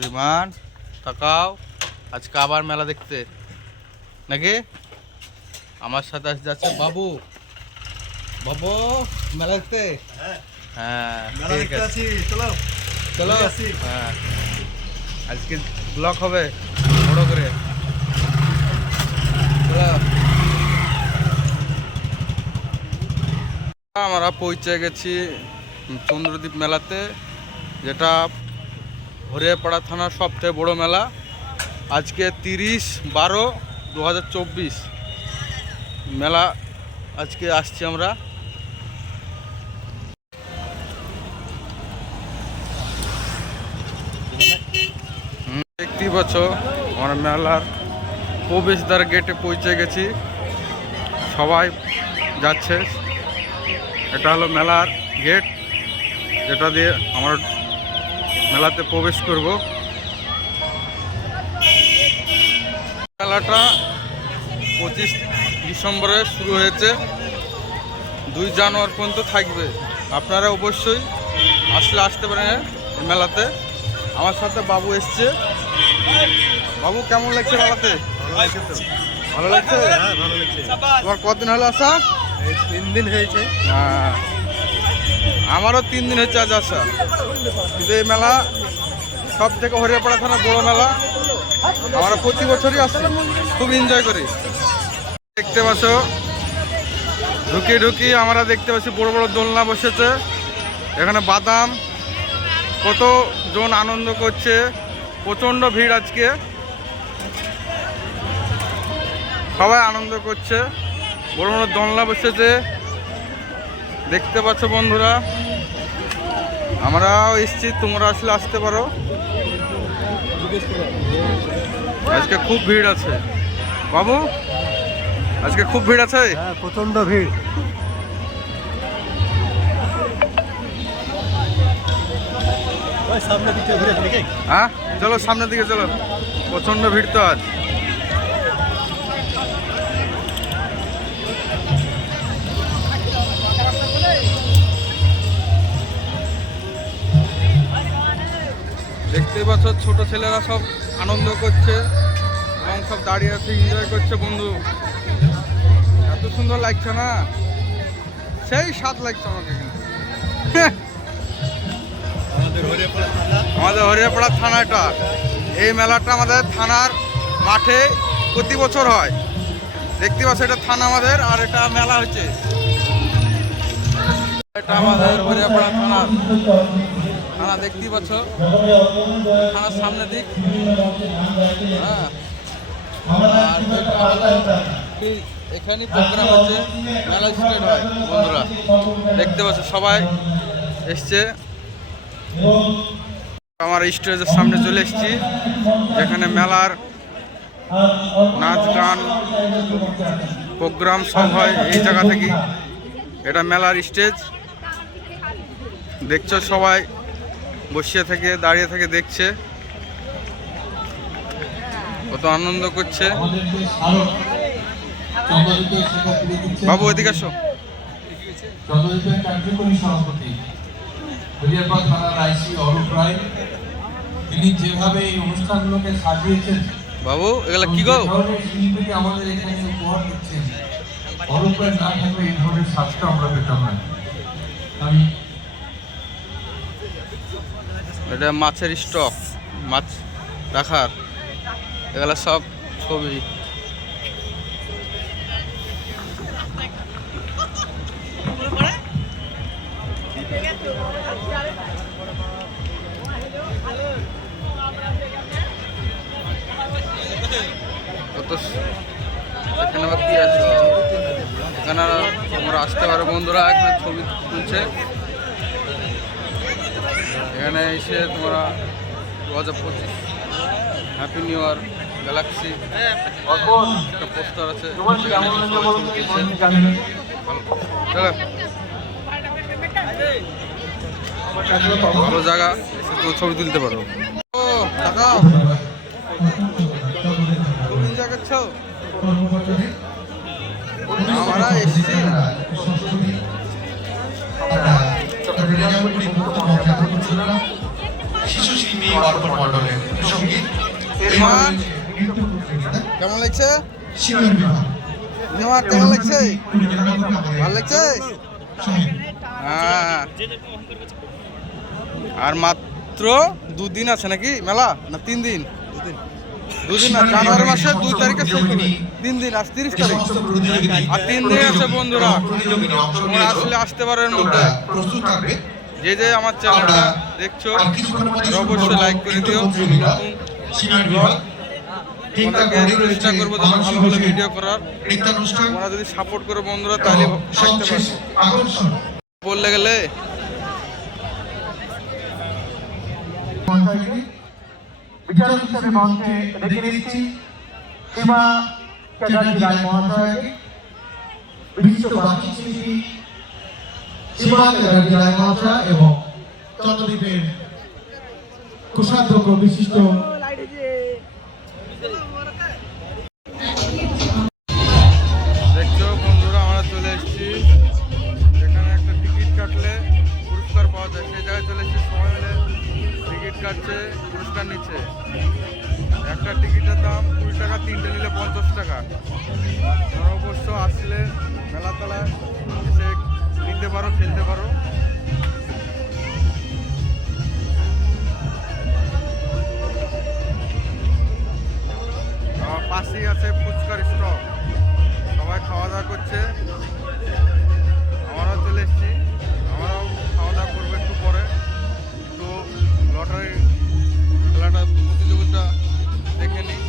রিমান তাকাও, আজকে আবার মেলা দেখতে নাকি? আমার সাথে যাচ্ছে বাবু। বাবু মেলা দেখতে? হ্যাঁ ঠিক আছে, চলো চলো। হ্যাঁ আজকে ব্লগ হবে বড় করে। আমরা পৌঁছে গেছি চন্দ্রদ্বীপ মেলাতে, যেটা হরিয়াপাড়া থানার সবথেকে বড় মেলা। আজকে 30/12/2024 মেলা আজকে আসছি আমরা। দেখতেই পাচ্ছ আমরা মেলার প্রবেশদ্বার গেটে পৌঁছে গেছি, সবাই যাচ্ছে। এটা হলো মেলার গেট, যেটা দিয়ে আমরা মেলাতে প্রবেশ করব। মেলাটা 25 ডিসেম্বরে শুরু হয়েছে, 2 জানুয়ারি পর্যন্ত থাকবে। আপনারা অবশ্যই আসতে পারেন মেলাতে। আমার সাথে বাবু এসছে। বাবু কেমন লাগছে মেলাতে? ভালো লাগছে? তোমার কতদিন হলো আসা? 3 দিন হয়েছে। হ্যাঁ আমারও 3 দিন হচ্ছে আজ আসা। কিন্তু এই মেলা সব থেকে হরিয়াপাড়া থানা বড় মেলা, আমরা প্রতি বছরই আসি, খুব এনজয় করি। দেখতে পাচ্ছ ঢুকি আমরা দেখতে পাচ্ছি বড় বড় দোলনা বসেছে এখানে। বাদাম কতজন আনন্দ করছে, প্রচণ্ড ভিড় আজকে, সবাই আনন্দ করছে। বড় বড় দোলনা বসেছে দেখতে পাচ্ছ বন্ধুরা। আমরাও এসছি, তোমরা আসলে আসতে পারো। আজকে খুব ভিড় আছে বাবু, আজকে খুব ভিড় আছে। হ্যাঁ প্রচন্ড ভিড়। হ্যাঁ চলো সামনের দিকে চলো, প্রচন্ড ভিড় তো আজ। দেখতেই পাচ্ছ ছোট ছেলেরা সব আনন্দ করছে এবং সব দাঁড়িয়ে আছে, এনজয় করছে। বন্ধু এত সুন্দর লাগছে না, সেই স্বাদ লাগছে আমাকে। কিন্তু আমাদের হরিয়াপাড়া থানাটা, এই মেলাটা আমাদের থানার মাঠে প্রতি বছর হয়। দেখতে পাচ্ছ এটা থানা আমাদের, আর এটা মেলা হচ্ছে। এটা আমাদের হরিয়াপাড়া থানা দেখতেই পাচ্ছ, থানার সামনের দিক। হ্যাঁ এখানেই প্রোগ্রাম হচ্ছে, মেলা স্টার্ট হয় বন্ধুরা। দেখতে পাচ্ছ সবাই এসছে। আমার স্টেজের সামনে চলে এসেছি, যেখানে মেলার নাচ গান প্রোগ্রাম সব হয় এই জায়গা থেকে। এটা মেলার স্টেজ, দেখছো সবাই বসিয়ে থেকে দাঁড়িয়ে থেকে দেখছে, কত আনন্দ করছে। বাবু এদিকে আসো। তিনি যেভাবে এই অনুষ্ঠানগুলোকে সাজিয়েছেন, বাবু এগুলা কি গো? শিল্পীকে আমাদের এখানে উপহার দিচ্ছেন, অরূপ রায় না থাকলে এই ধরনের সাজটা আমরা পেতাম না। আমি এটা মাছের স্টক, মাছ রাখার, এগুলা সব ছবি। এখানে আবার কি আছে? এখানে তোমরা আসতে পারো বন্ধুরা, এখানে ছবি তুলছে। এখানে এসে তোমরা 2025 হ্যাপি নিউ ইয়ার গ্যালাক্সি একটা পোস্টার আছে, ভালো জায়গা, এসে ছবি তুলতে পারো। ও দাদা খুব এনজয় করছো? আমরা এসেছি শিশু শিল্পী অর্পণ মণ্ডলের সঙ্গীত। মা, কেমন লাগছে? তোমার কেমন লাগছে? ভালো লাগছে? হ্যাঁ। আর মাত্র 2 দিন আছে নাকি মেলা, না 3 দিন? 2 দিন না, জানুয়ারি মাসের 2 তারিখে শেষ হবে। 3 দিন, আজ 30 তারিখ, আর 3 দিন আছে বন্ধুরা। তোমরা আসলে আসতে পারো এর মধ্যে। প্রস্তুত থাকবে। যে যে আমার চ্যানেলটা দেখছো অবশ্যই লাইক করে দিও। তোমাদেরকে চেষ্টা করবো তোমার ভালো ভালো ভিডিও করার। তোমরা যদি সাপোর্ট করো বন্ধুরা তাহলে থাকতে পারবো। বললে গেলে বিচারক হিসেবে মঞ্চে ডেকে নিচ্ছি সীমা চ্যাটার্জি রায় মহাশয়কে, বিশিষ্ট বাচিক শিল্পী সীমা চ্যাটার্জি রায় মহাশয় এবং চন্দ্রদ্বীপের কোষাধ্যক্ষ বিশিষ্ট দেখছো বন্ধুরা, আমরা চলে এসেছি যেখানে একটা টিকিট কাটলে পুরস্কার পাওয়া যায়, সেই জায়গায় চলে এসেছি। সবাই মিলে টিকিট কাটছে, পুরস্কার নিচ্ছে। একটা টিকিটের দাম 20 টাকা, 3টে নিলে 50 টাকা। তোমরা অবশ্য আসলে মেলা তলায় এসে নিতে পারো, খেলতে পারো। আমার পাশেই আছে ফুচকার স্টল, সবাই খাওয়া দাওয়া করছে। আমরাও চলে এসেছি, আমরাও খাওয়া দাওয়া করবো একটু পরে। একটু লটারি খেলাটা, প্রতিযোগিতা দেখে নিই।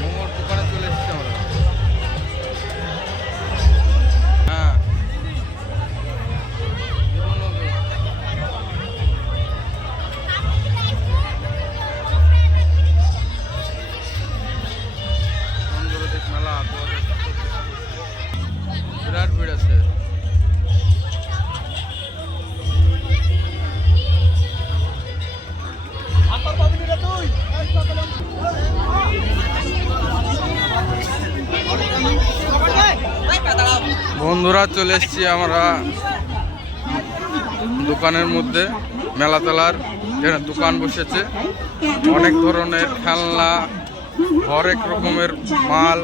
মোমোর দোকানে চলে এসেছি আমরা। হ্যাঁ, মেলা বিরাট ভিড় আছে। বন্ধুরা চলে এসেছি আমরা দোকানের মধ্যে, মেলা তেলার যেখানে দোকান বসেছে। অনেক ধরনের খেলনা, হরেক রকমের মাল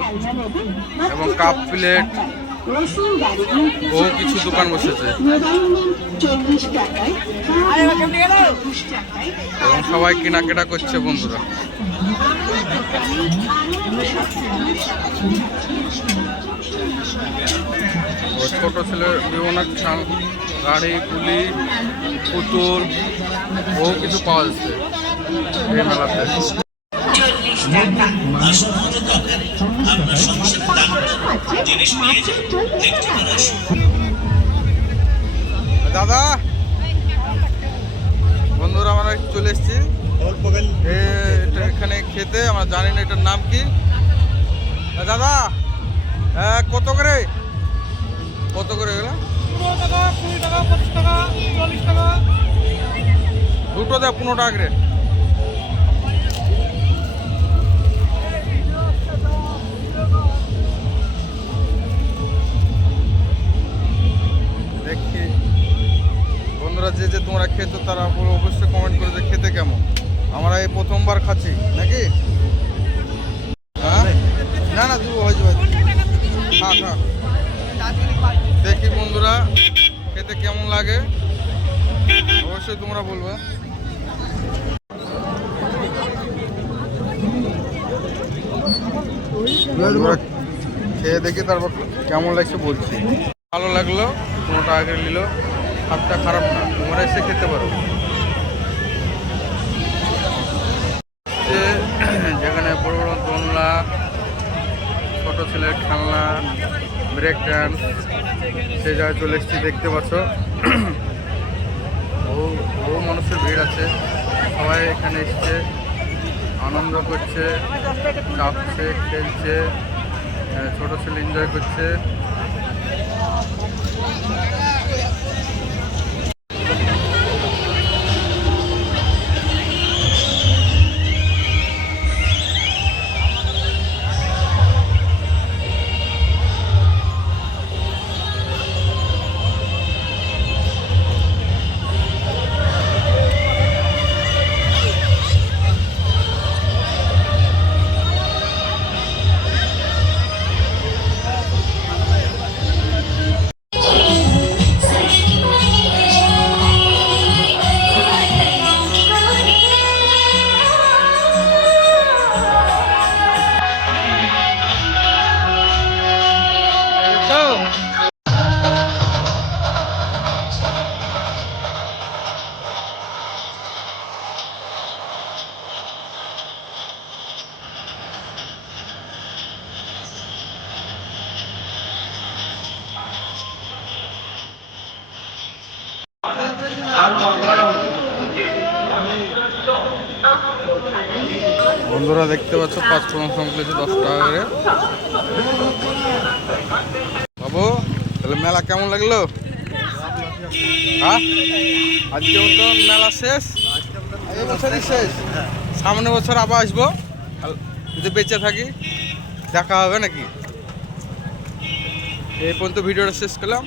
এবং কাপ প্লেট, বহু কিছু দোকান বসেছে এবং সবাই কেনাকাটা করছে বন্ধুরা। ছোট ছেলের বিভিন্ন গাড়ি, গুলি, পুতুল, বহু কিছু পাওয়া যাচ্ছে এই মেলাতে। দাদা, বন্ধুরা আমরা চলে এসেছি এখানে খেতে। আমরা জানি না এটার নাম কি। দাদা কত করে, কত করে এগুলো? 15 টাকা, 20 টাকা, 25 টাকা, 40 টাকা। দুটো দেয় 15 টাকা করে। দেখি বন্ধুরা, যে যে তোমরা খেতো তারা অবশ্যই কমেন্ট করে যে খেতে কেমন। আমরা এই প্রথমবার খাচ্ছি নাকি। হ্যাঁ, না না দু হয়ে যাবে। হ্যাঁ হ্যাঁ, দেখি বন্ধুরা খেতে কেমন লাগে, অবশ্যই তোমরা বলবে। খেয়ে দেখি তারপর কেমন লাগছে বলছি। ভালো লাগলো, 15 টাকা করে নিল, হাতটা খারাপ না, তোমরা এসে খেতে পারো। যেখানে বড় বড় দোলনা, ছোট ছেলের খেলনা, ব্রেক ড্যান্স, সেই জায়গায় চলে এসেছি। দেখতে পাচ্ছ বহু মানুষের ভিড় আছে, সবাই এখানে এসছে, আনন্দ করছে, কাঁপছে, খেলছে, ছোট ছেলে এনজয় করছে। বন্ধুরা দেখতে পাচ্ছ 5 প্রণ কমপ্লিট 10 টাকা করে। বাবু তাহলে মেলা কেমন লাগলো? হ্যাঁ আজকে মতো মেলা শেষ, এই বছরই শেষ, সামনে বছর আবার আসবো যদি বেঁচে থাকি, দেখা হবে নাকি। এই পর্যন্ত ভিডিওটা শেষ করলাম।